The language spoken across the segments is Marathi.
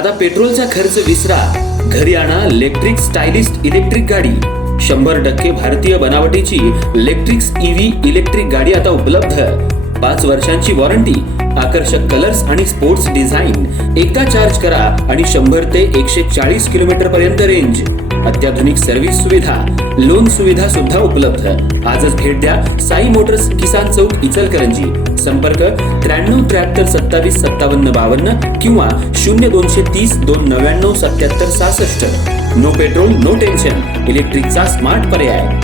आता पेट्रोलचा खर्च विसरा, घरी आणा इलेक्ट्रिक स्टायलिस्ट इलेक्ट्रिक गाडी। 100% भारतीय बनावटीची इलेक्ट्रिक्स ईव्ही इलेक्ट्रिक गाडी आता उपलब्ध। 5 वर्षांची वॉरंटी, आकर्षक कलर्स आणि स्पोर्ट्स डिझाइन। एकदा चार्ज करा आणि 100 ते 140 किलोमीटर पर्यंत रेंज। अत्याधुनिक सर्व्हिस सुविधा, लोन सुविधा सुद्धा उपलब्ध। आजच भेट द्या साई मोटर्स, किसान चौक, इचलकरंजी। संपर्क 93 73 27 57 52 किंवा 0230 299 77 66। नो पेट्रोल नो टेन्शन, इलेक्ट्रिकचा स्मार्ट पर्याय।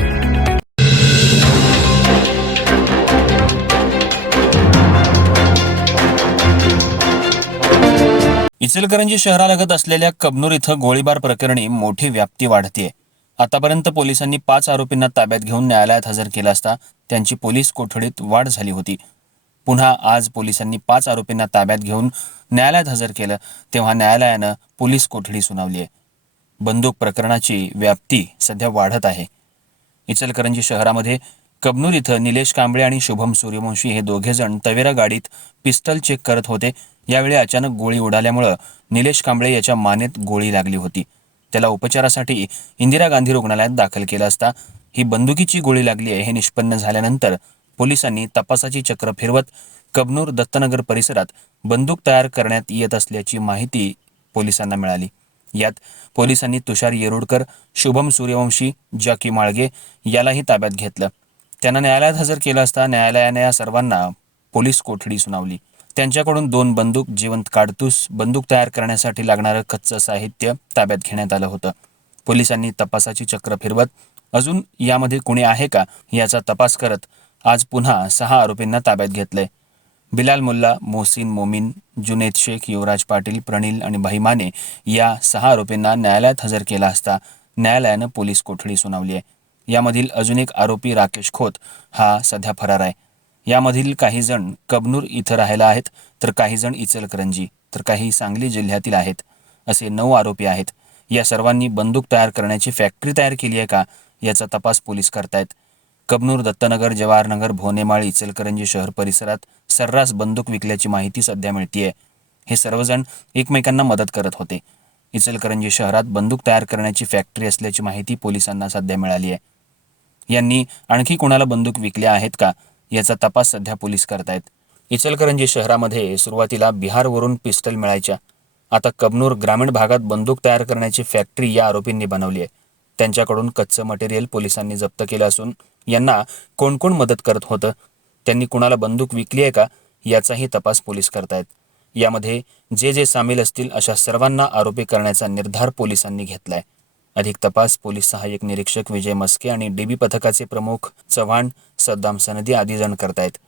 इचलकरंजी शहरालगत असलेल्या कबनूर इथं गोळीबार प्रकरणी मोठी व्याप्ती वाढतेय। आतापर्यंत पोलिसांनी 5 आरोपींना ताब्यात घेऊन न्यायालयात हजर केलं असता त्यांची पोलीस कोठडीत वाढ झाली होती। पुन्हा आज पोलिसांनी 5 आरोपींना ताब्यात घेऊन न्यायालयात हजर केलं तेव्हा न्यायालयानं पोलीस कोठडी सुनावली आहे। बंदूक प्रकरणाची व्याप्ती सध्या वाढत आहे। इचलकरंजी शहरामध्ये कबनूर इथं निलेश कांबळे आणि शुभम सूर्यवंशी हे दोघे जण तवेरा गाडीत पिस्टल चेक करत होते। यावेळी अचानक गोळी उडाल्यामुळे निलेश कांबळे याच्या मानेत गोळी लागली होती। त्याला उपचारासाठी इंदिरा गांधी रुग्णालयात दाखल केलं असता ही बंदुकीची गोळी लागली आहे हे निष्पन्न झाल्यानंतर पोलिसांनी तपासाची चक्र फिरवत कबनूर दत्तनगर परिसरात बंदूक तयार करण्यात येत असल्याची माहिती पोलिसांना मिळाली। यात पोलिसांनी तुषार येरोडकर, शुभम सूर्यवंशी, जॅकी माळगे यालाही ताब्यात घेतलं। त्यांना न्यायालयात हजर केलं असता न्यायालयाने या सर्वांना पोलीस कोठडी सुनावली। त्यांच्याकडून 2 बंदूक, जिवंत काडतूस, बंदूक तयार करण्यासाठी लागणारं कच्चं साहित्य ताब्यात घेण्यात आलं होतं। पोलिसांनी तपासाची चक्र फिरवत अजून यामध्ये कोणी आहे का याचा तपास करत आज पुन्हा 6 आरोपींना ताब्यात घेतलंय। बिलाल मुल्ला, मोहसिन मोमीन, जुनेद शेख, युवराज पाटील, प्रणील आणि भाई माने या 6 आरोपींना न्यायालयात हजर केला असता न्यायालयानं पोलीस कोठडी सुनावली आहे। यामधील अजून एक आरोपी राकेश खोत हा सध्या फरार आहे। यामधील काही जण कबनूर इथं राहायला आहेत, तर काही जण इचलकरंजी, तर काही सांगली जिल्ह्यातील आहेत। असे 9 आरोपी आहेत। या सर्वांनी बंदूक तयार करण्याची फॅक्टरी तयार केली आहे का याचा तपास पोलीस करतायत। कबनूर, दत्तनगर, जवाहरनगर, भोनेमाळ, इचलकरंजी शहर परिसरात सर्रास बंदूक विकल्याची माहिती सध्या मिळतीये। हे सर्वजण एकमेकांना मदत करत होते। इचलकरंजी शहरात बंदूक तयार करण्याची फॅक्टरी असल्याची माहिती पोलिसांना सध्या मिळाली आहे। यांनी आणखी कोणाला बंदूक विकल्या आहेत का याचा तपास सध्या पोलीस करतायत। इचलकरंजी शहरामध्ये सुरुवातीला बिहारवरून पिस्टल मिळायच्या। आता कबनूर ग्रामीण भागात बंदूक तयार करण्याची फॅक्टरी या आरोपींनी बनवली आहे। त्यांच्याकडून कच्चं मटेरियल पोलिसांनी जप्त केलं असून यांना कोण कोण मदत करत होतं, त्यांनी कुणाला बंदूक विकली आहे का याचाही तपास पोलीस करतायत। यामध्ये जे सामील असतील अशा सर्वांना आरोपी करण्याचा निर्धार पोलिसांनी घेतलाय। अधिक तपास पोलीस सहाय्यक निरीक्षक विजय मस्के आणि डीबी पथकाचे प्रमुख चव्हाण, सद्दाम सनदी आदी जण करतायत।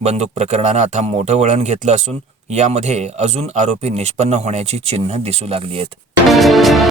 बंदूक प्रकरणानं आता मोठं वळण घेतलं असून यामध्ये अजून आरोपी निष्पन्न होण्याची चिन्ह दिसू लागली आहेत।